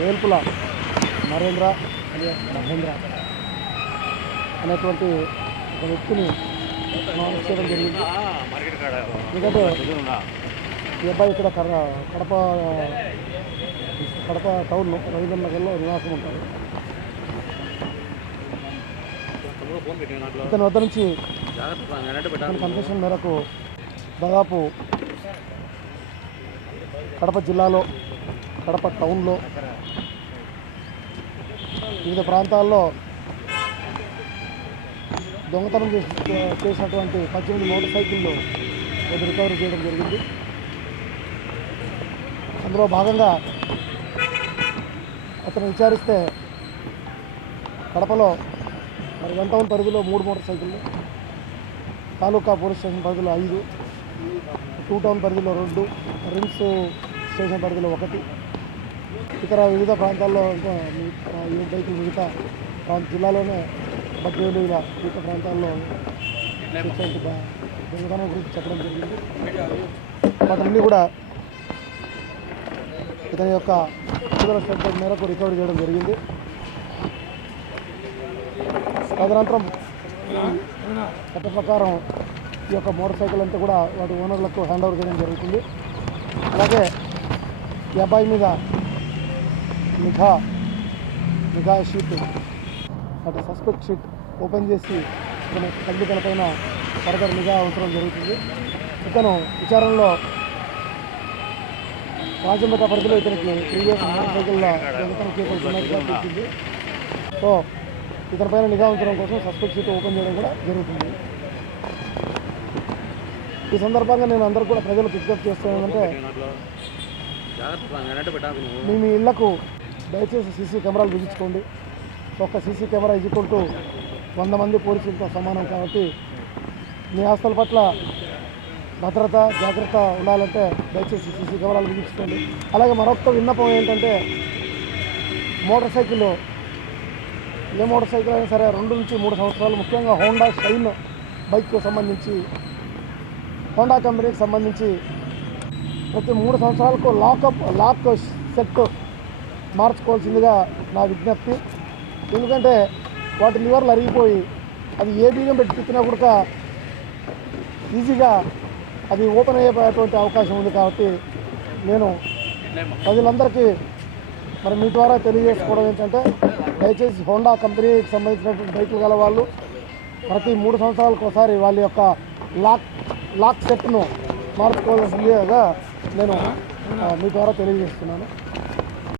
వేల్పుల నరేంద్ర అనే మహేంద్ర అనేటువంటి ఒక వ్యక్తిని చేయడం జరిగింది. ఎందుకంటే ఈ అబ్బాయి ఇక్కడ కర- కడప కడప టౌన్లో రవీంద్ర నగర్లో నివాసం ఉంటారు. ఇతని వద్ద నుంచి ఇతని కన్ఫెషన్ మేరకు దాదాపు కడప జిల్లాలో కడప టౌన్లో వివిధ ప్రాంతాల్లో దొంగతనం చేసి చేసినటువంటి పద్దెనిమిది మోటార్ సైకిళ్ళు ఇది రికవరీ చేయడం జరిగింది. అందులో భాగంగా అతను విచారిస్తే కడపలో మరి వన్ టౌన్ పరిధిలో మూడు మోటార్ సైకిళ్ళు తాలూకా పోలీస్ స్టేషన్ పరిధిలో ఐదు టూ టౌన్ పరిధిలో రెండు రిమ్స్ స్టేషన్ పరిధిలో ఒకటి ఇతర వివిధ ప్రాంతాల్లో ఇంకా బైకులు మిగతా ప్రాంత జిల్లాలోనే బద్వేలు ఇలా మిగతా ప్రాంతాల్లో దొంగతనం గురించి చెప్పడం జరిగింది. వాటన్నీ కూడా ఇతని యొక్క విడుదల సెంటర్ మేరకు రికవరీ చేయడం జరిగింది. తదనంతరం చట్ట ప్రకారం ఈ యొక్క మోటార్ సైకిల్ అంతా కూడా వాటి ఓనర్లకు హ్యాండ్ ఓవర్ చేయడం జరుగుతుంది. అలాగే ఈ అబ్బాయి మీద నిఘా నిఘా షీట్. అటు సస్పెక్ట్ షీట్ ఓపెన్ చేసి ఇతని కంటికల పైన ఫర్దర్ నిఘా ఉంచడం జరుగుతుంది. ఇతను విచారణలో రాజంపేట పరిధిలో ఇతనికి ప్రీవియస్ మోటార్ దొంగతనం చేపడుతున్నట్టుగా తెలిసింది సో ఇతని పైన నిఘా ఉంచడం కోసం సస్పెక్ట్ షీట్ ఓపెన్ చేయడం కూడా జరుగుతుంది. ఈ సందర్భంగా నేను అందరూ కూడా ప్రజలకు విజ్ఞప్తి చేస్తానంటే మీ మీ ఇళ్ళకు దయచేసి సీసీ కెమెరాలు బిగించుకోండి ఒక్క సీసీ కెమెరా ఇచ్చుకుంటూ వంద మంది పోలీసులతో సమానం కాబట్టి మీ ఆస్తుల పట్ల భద్రత జాగ్రత్త ఉండాలంటే దయచేసి సీసీ కెమెరాలు బిగించుకోండి అలాగే మరొక విన్నపం ఏంటంటే మోటార్ సైకిల్ ఏ మోటార్ సైకిల్ అయినా సరే రెండు నుంచి మూడు సంవత్సరాలు ముఖ్యంగా హోండా షైన్ బైక్కు సంబంధించి హోండా కంపెనీకి సంబంధించి ప్రతి మూడు సంవత్సరాలకు లాకప్ లాక్ సెట్ మార్చుకోవాల్సిందిగా నా విజ్ఞప్తి. ఎందుకంటే వాటి లివర్లు అరిగిపోయి అది ఏ బీగం పెట్టి తిప్పినా కూడా ఈజీగా అది ఓపెన్ అయ్యేటువంటి అవకాశం ఉంది కాబట్టి నేను ప్రజలందరికీ మరి మీ ద్వారా తెలియజేసుకోవడం ఏంటంటే దయచేసి హోండా కంపెనీకి సంబంధించినటువంటి బైకులు గల వాళ్ళు ప్రతి మూడు సంవత్సరాలకు ఒకసారి వాళ్ళ యొక్క లాక్ లాక్ సెట్ను మార్చుకోవాల్సిందిగా నేను మీ ద్వారా తెలియజేస్తున్నాను.